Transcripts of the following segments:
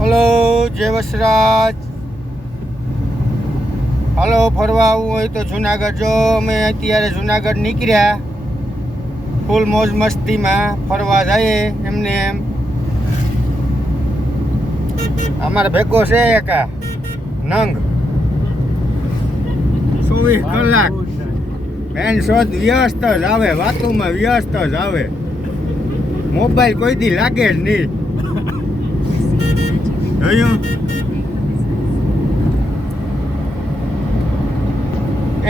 Hello જય વસરાજ. હાલો ફરવા આવવું હોય તો જુનાગઢ. જો અમે અત્યારે જુનાગઢ નીકળ્યા ફૂલ મોજ મસ્તીમાં ફરવા જઈએ એમને એમ. અમારે ભેગો છે એક નંગ 24 કલાક બેન શોધ વ્યસ્ત જ આવે, વાતોમાં વ્યસ્ત જ આવે, મોબાઈલ કોઈ દી લાગે જ નહીં. જોયું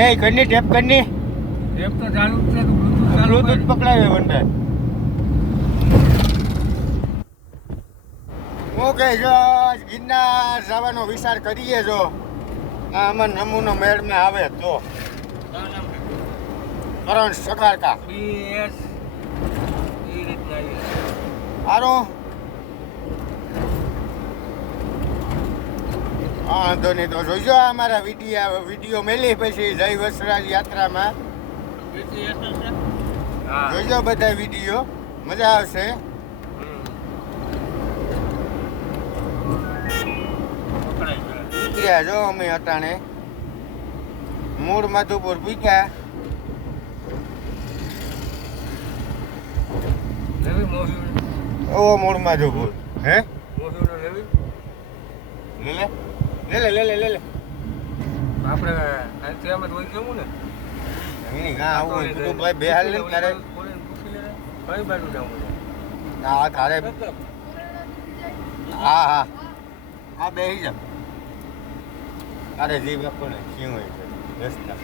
એ ઘરની ટેપ કરની ટેપ તો ચાલુ જ છે. બ્લૂટૂથ પકડાવે વંડા. ઓકે જો ગિરનાર જવાનો વિચાર કરીએ. જો આ અમાર નમૂનો મેળમાં આવે તો કરણ સકારકા BS એ રીતના હારો વાંધો નહીં. તો જોઈજો અમારા વિડીયો મેલી પછી જય વસરાજ યાત્રામાં જોઈજો બધા વિડીયો, મજા આવશે. જો અમે અટાણે મૂળ માધુપુર પીક્યા. ઓ મૂળ માધુપુર હે લે આપણે અહીંથી આમ જ વહી જવું ને. એની ના આવું હોય તો ભાઈ બે હાલ લે તારે. કઈ બાજુ જવું? હા તારે હા બેસી જા. અરે જીવ આપો ને શું હોય છે રસ્તા.